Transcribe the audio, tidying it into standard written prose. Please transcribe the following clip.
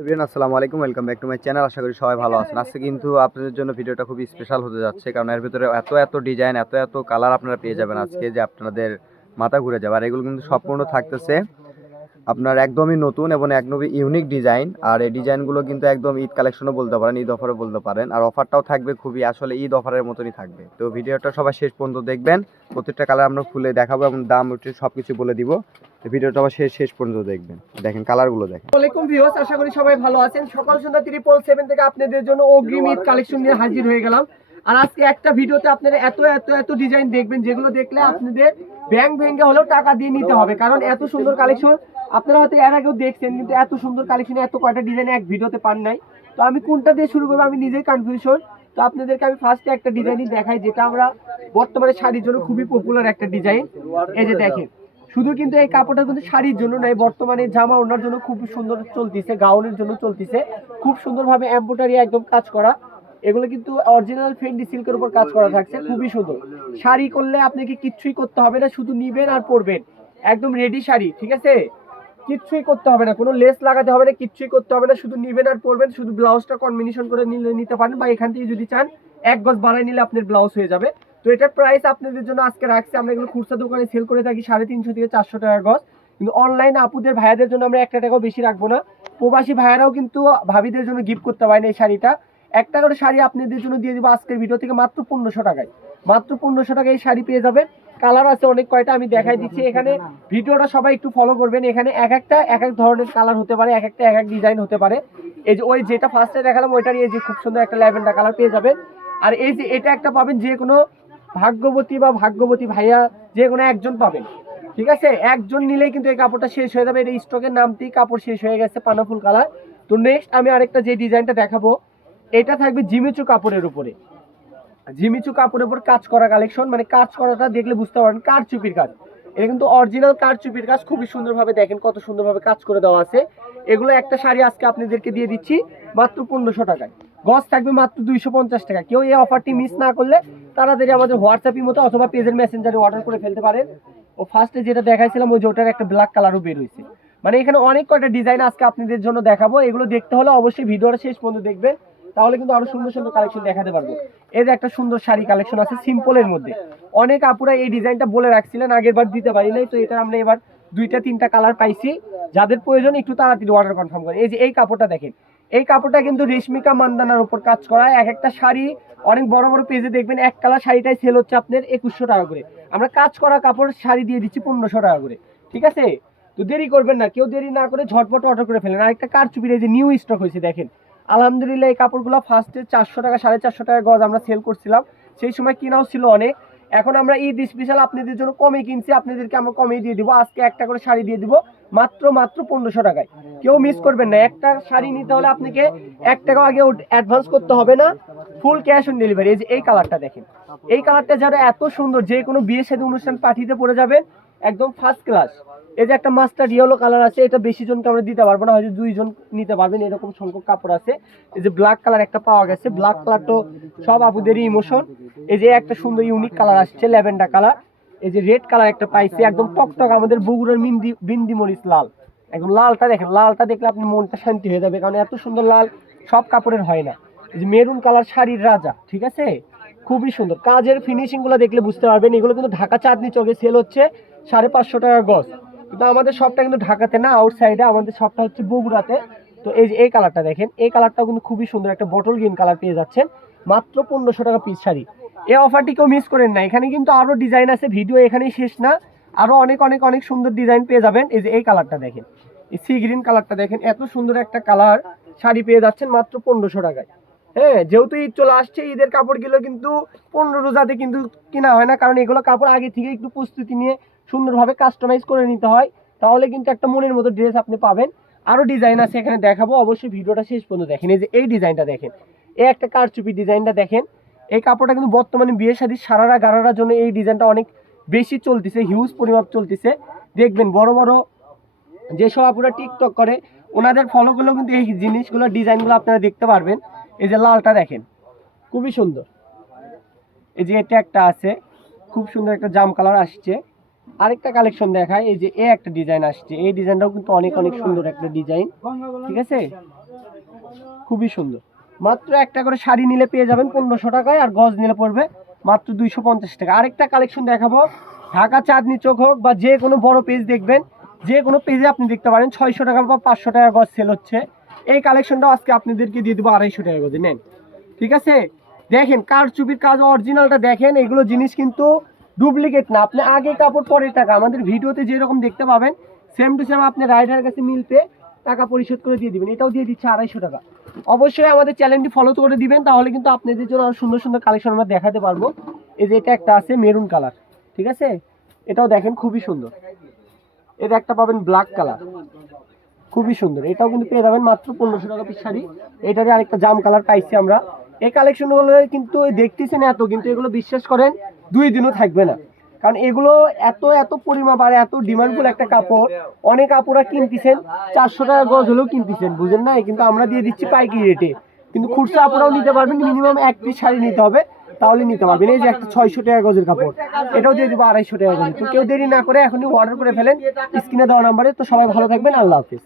Everyone আসসালামু আলাইকুম, welcome back to my channel. আশা করি সবাই ভালো আছেন। আজকে কিন্তু আপনাদের জন্য ভিডিওটা খুবই স্পেশাল হতে যাচ্ছে, কারণ এর ভিতরে এত এত ডিজাইন, এত এত কালার আপনারা পেয়ে যাবেন আজকে যে আপনাদের মাথা ঘুরে যাবে। আর এগুলো কিন্তু সম্পূর্ণ থাকতেছে আপনার একদমই নতুন এবং একদমই ইউনিক ডিজাইন। আর এই ডিজাইনগুলো কিন্তু একদম ঈদ কালেকশনও বলতে পারেন, ঈদ অফারও বলতে পারেন। আর অফারটাও থাকবে খুবই আসলে ঈদ অফারের মতনই থাকবে। তো ভিডিওটা সবাই শেষ পর্যন্ত দেখবেন, প্রত্যেকটা কালার আমরা খুলে দেখাবো এবং দাম উঠে সব কিছু বলে দিব। তো ভিডিওটা আবার শেষ পর্যন্ত দেখবেন। দেখেন কালারগুলো দেখেন। ওয়ালাইকুম ভিউয়ার্স, আশা করি সবাই ভালো আছেন। সকাল সন্ধ্যা 777 থেকে আপনাদের জন্য অগ্রিম ঈদ কালেকশন নিয়ে হাজির হয়ে গেলাম। আর আজকে একটা ভিডিওতে আপনারা এত এত এত ডিজাইন দেখবেন, যেগুলো দেখলে আপনাদের ব্যাংক ভেঙে হলেও টাকা দিয়ে নিতে হবে, কারণ এত সুন্দর কালেকশন আপনারা হয়তো এর আগেও দেখছেন, কিন্তু এত সুন্দর কালেকশন এত কয়টা ডিজাইন এক ভিডিওতে পান নাই। তো আমি কোনটা দিয়ে শুরু করবো আমি নিজেই কনফিউশন। তো আপনাদেরকে আমি ফার্স্টে একটা ডিজাইনই দেখাই, যেটা আমরা বর্তমানে শাড়ির জন্য খুবই পপুলার একটা ডিজাইন। এই যে দেখেন, শুধু কিন্তু এই কাপড়টা কিন্তু শাড়ির জন্য নয়, বর্তমানে জামা ওড়নার জন্য খুব সুন্দর চলতেছে, গাউনের জন্য চলতেছে। খুব সুন্দরভাবে এমব্রয়ডারি একদম কাজ করা, এগুলো কিন্তু অরিজিনাল ফেন্ডি সিল্কের উপর কাজ করা থাকছে, খুবই সুন্দর। শাড়ি করলে আপনাকে কিচ্ছুই করতে হবে না, শুধু নিবেন আর পরবেন, একদম রেডি শাড়ি, ঠিক আছে? কিচ্ছুই করতে হবে না, কোনো লেস লাগাতে হবে না, কিচ্ছুই করতে হবে না, শুধু নিবেন আর পরবেন। শুধু ব্লাউজটা কম্বিনেশন করে নিতে পারেন, বা এখান থেকে যদি চান 1 গজ বাড়াই নিলে আপনার ব্লাউজ হয়ে যাবে। তো এটার প্রাইস আপনাদের জন্য আজকে রাখছি, আমরা এগুলো খুচরা দোকানে সেল করে থাকি 350 থেকে 400 টাকা গজ, কিন্তু অনলাইনে আপুদের ভাইয়াদের জন্য আমরা 1 টাকাও বেশি রাখবো না। প্রবাসী ভাইয়ারাও কিন্তু ভাবিদের জন্য গিফট করতে পারেন এই শাড়িটা। একটা করে শাড়ি আপনাদের জন্য দিয়ে দিব আজকের ভিডিও থেকে মাত্র 1500 টাকায়। মাত্র 1500 টাকায় এই শাড়ি পেয়ে যাবেন। কালার আছে অনেক কয়টা, আমি দেখাই দিচ্ছি। এখানে ভিডিওটা সবাই একটু ফলো করবেন, এখানে এক একটা এক এক ধরনের কালার হতে পারে, এক একটা এক এক ডিজাইন হতে পারে। এই যে ওই যেটা ফার্স্টে দেখালাম ওইটারই এই যে খুব সুন্দর একটা ল্যাভেন্ডার কালার পেয়ে যাবেন। আর এই যে এটা একটা পাবেন, যে কোনো ভাগ্যবতী বা ভাগ্যবতী ভাইয়া যে কোনো একজন পাবেন, ঠিক আছে? একজন নিলেই কিন্তু এই কাপড়টা শেষ হয়ে যাবে। এটা স্টকের নামতেই কাপড় শেষ হয়ে গেছে, পানাফুল কালার। তো নেক্সট আমি আরেকটা যে ডিজাইনটা দেখাবো, এটা থাকবে জিমিচু কাপড়ের উপরে। জিমিচু কাপড়ের উপর কাজ করা কালেকশন, মানে কাজ করাটা দেখলে বুঝতে পারেন কারচুপির কাজ। এটা কিন্তু অরিজিনাল কারচুপির কাজ, খুবই সুন্দরভাবে দেখেন কত সুন্দরভাবে কাজ করে দেওয়া আছে। এগুলো একটা শাড়ি আজকে আপনাদেরকে দিয়ে দিচ্ছি মাত্র 1500 টাকায়। গজ থাকবে মাত্র 250 টাকা। কেউ এই অফারটি মিস না করলে তাড়াতাড়ি আমাদের হোয়াটসঅ্যাপের মতো অথবা পেজের মেসেঞ্জারে অর্ডার করে ফেলতে পারেন। ও ফার্স্টে যেটা দেখাইছিলাম ওই যে ওটার একটা ব্ল্যাক কালারও বের হয়েছে। মানে এখানে অনেক কয়টা ডিজাইন আজকে আপনাদের জন্য দেখাবো। এগুলো দেখতে হলে অবশ্যই ভিডিওটা শেষ পর্যন্ত দেখবেন, তাহলে কিন্তু আরো সুন্দর সুন্দর কালেকশন দেখাতে পারবো। এই যে একটা সুন্দর শাড়ি কালেকশন আছে সিম্পলের মধ্যে। অনেক আপুরা এই ডিজাইনটা বলে রাখছিলেন, আগের বার দিতে পারি নাই, তো এটা আমরা এবার 2টা 3টা কালার পাইছি। যাদের প্রয়োজন একটু তাড়াতাড়ি অর্ডার কনফার্ম করে। এই যে এই কাপড়টা দেখেন, এই কাপড়টা কিন্তু রেশমিকা মান্দানার উপর কাজ করা। এক একটা শাড়ি অনেক বড় বড় পেজে দেখবেন এক কালার শাড়িটাই সেল হচ্ছে আপনার 2100 টাকা করে। আমরা কাজ করা কাপড় শাড়ি দিয়ে দিচ্ছি 1500 টাকা করে, ঠিক আছে? তো দেরি করবেন না, কেউ দেরি না করে ঝটপট অর্ডার করে ফেলেন। আরেকটা কারচুপির এই যে নিউ স্টক হয়েছে দেখেন, আলহামদুলিল্লাহ। এই কাপড়গুলো ফার্স্টে 400 টাকা 450 টাকা গজ আমরা সেল করছিলাম, সেই সময় কিনাও ছিল অনেক। এখন আমরা ঈদ স্পেশাল আপনাদের জন্য কমে কিনছি, আপনাদেরকে আমরা কমে দিয়ে দিব। আজকে একটা করে শাড়ি দিয়ে দিব মাত্র 1500 টাকায়। কেউ মিস করবেন না, একটা শাড়ি নিতে হলে আপনাকে 1 টাকা আগে অ্যাডভান্স করতে হবে না, ফুল ক্যাশ অন ডেলিভারি। এই যে এই কালারটা দেখেন, এই কালারটা যারা এত সুন্দর, যে কোনো বিয়ের সাথে অনুষ্ঠান পার্টিতে পরে যাবেন, একদম ফার্স্ট ক্লাস। এই যে একটা মাস্টার্ড ইয়েলো কালার আছে, এটা বেশি জনকে আমরা দিতে পারবো না, হয়তো 2 জন নিতে পারবেন, এরকম সংখ্যক কাপড় আছে। এই যে ব্ল্যাক কালার একটা পাওয়া গেছে, ব্ল্যাক কালার তো সব আপুদেরই ইমোশন। এই যে একটা সুন্দর ইউনিক কালার আসছে ল্যাভেন্ডার কালার। এই যে রেড কালার একটা পাইছি, একদম টকটক আমাদের বগুড়ার বিন্দি মরিচ লাল। একদম লালটা দেখেন, লালটা দেখলে আপনি মনটা শান্তি হয়ে যাবে, কারণ এত সুন্দর লাল সব কাপড়ের হয় না। এই যে মেরুন কালার শাড়ির রাজা, ঠিক আছে? খুবই সুন্দর কাজের ফিনিশিং গুলো দেখলে বুঝতে পারবেন। এগুলো কিন্তু ঢাকা চাঁদনি চকে সেল হচ্ছে 550 টাকা গজ, কিন্তু আমাদের শপটা কিন্তু ঢাকাতে না, আউটসাইডে। আমাদের শপটা হচ্ছে বগুড়াতে। তো এই যে এই কালারটা দেখেন, এই কালারটাও কিন্তু খুবই সুন্দর, একটা বটল গ্রিন কালার পেয়ে যাচ্ছেন মাত্র 1500 টাকা পিস শাড়ি। এই অফারটি কেউ মিস করেন না, এখানে কিন্তু আরো ডিজাইন আছে, ভিডিও এখানেই শেষ না, আরো অনেক অনেক অনেক সুন্দর ডিজাইন পেয়ে যাবেন। এই যে এই কালারটা দেখেন, এই সি গ্রিন কালারটা দেখেন, এত সুন্দর একটা কালার শাড়ি পেয়ে যাচ্ছেন মাত্র 1500 টাকায়। হ্যাঁ, যেহেতু ঈদ চলে আসছে, ঈদের কাপড়গুলো কিন্তু 15 রোজাতে কিন্তু কেনা হয় না, কারণ এগুলো কাপড় আগে থেকে একটু প্রস্তুতি নিয়ে সুন্দরভাবে কাস্টমাইজ করে নিতে হয়, তাহলে কিন্তু একটা মনের মতো ড্রেস আপনি পাবেন। আরো ডিজাইন আছে এখানে দেখাবো, অবশ্যই ভিডিওটা শেষ পর্যন্ত দেখেন। এই যে এই ডিজাইনটা দেখেন, এই একটা কারচুপি ডিজাইনটা দেখেন। এই কাপড়টা কিন্তু বর্তমানে বিয়ে শাদী সারারা গারারার জন্য এই ডিজাইনটা অনেক বেশি চলতেছে, হিউজ পরিমাপ চলতেছে। দেখবেন বড় বড় যেসব আপুরা টিকটক করে, ওনাদের ফলো করলেও কিন্তু এই জিনিসগুলো ডিজাইনগুলো আপনারা দেখতে পারবেন। এই যে লালটা দেখেন, খুবই সুন্দর। এই যে এটা একটা আছে, খুব সুন্দর একটা জাম কালার আসছে। আরেকটা কালেকশন দেখায়, এই যে একটা ডিজাইন আসছে, এই ডিজাইনটাও কিন্তু অনেক অনেক সুন্দর একটা ডিজাইন, ঠিক আছে? খুবই সুন্দর। মাত্র একটা করে শাড়ি নিলে পেয়ে যাবেন 1500 টাকায়, আর গজ নিলে পড়বে মাত্র 250 টাকা। আরেকটা কালেকশন দেখাবো, ঢাকা চাঁদনি চোখ হোক বা যে কোনো বড় পেজ দেখবেন, যে কোনো পেজে আপনি দেখতে পারেন 600 টাকা বা 500 টাকা গজ সেল হচ্ছে। এই কালেকশনটাও আজকে আপনাদেরকে দিয়ে দেবো 250 টাকা গজে, নেন। ঠিক আছে, দেখেন কারচুপির কাজ, অরিজিনালটা দেখেন। এগুলো জিনিস কিন্তু ডুপ্লিকেট না, আপনি আগে কাপড় পরে টাকা। আমাদের ভিডিওতে যেরকম দেখতে পাবেন সেম টু সেম আপনি রাইডারের কাছে মিলতে টাকা পরিশোধ করে দিয়ে দিবেন। এটাও দিয়ে দিচ্ছে 250 টাকা। অবশ্যই আমাদের চ্যানেলটি ফলো করে দিবেন, তাহলে কিন্তু আপনাদের জন্য আরো সুন্দর সুন্দর কালেকশন আমরা দেখাতে পারবো। এই যে এটা একটা আছে মেরুন কালার, ঠিক আছে, এটাও দেখেন খুবই সুন্দর। এটা একটা পাবেন ব্ল্যাক কালার, খুবই সুন্দর। এটাও কিন্তু পেয়ে যাবেন মাত্র 1500 টাকা পিস শাড়ি। এটারে আরেকটা জাম কালার পাইছি আমরা। এই কালেকশনগুলো কিন্তু দেখতেছেন এত, কিন্তু এগুলো বিশ্বাস করেন 2 দিনও থাকবে না, কারণ এগুলো এত এত পরিমাপ আর এত ডিমান্ডফুল একটা কাপড়। অনেক আপুরা কিনতেছেন 400 টাকা গজ হলেও কিনতেছেন, বুঝেন না, কিন্তু আমরা দিয়ে দিচ্ছি পাইকারি রেটে। কিন্তু খুচরা আপুরাও নিতে পারবেন, মিনিমাম 1 পিস শাড়ি নিতে হবে, তাহলে নিতে পারবেন। এই যে একটা 600 টাকা গজের কাপড়, এটাও দিয়ে দেবো 250 টাকা গজে। তো কেউ দেরি না করে এখনই অর্ডার করে ফেলেন স্ক্রিনে দেওয়া নাম্বারে। তো সবাই ভালো থাকবেন, আল্লাহ হাফিজ।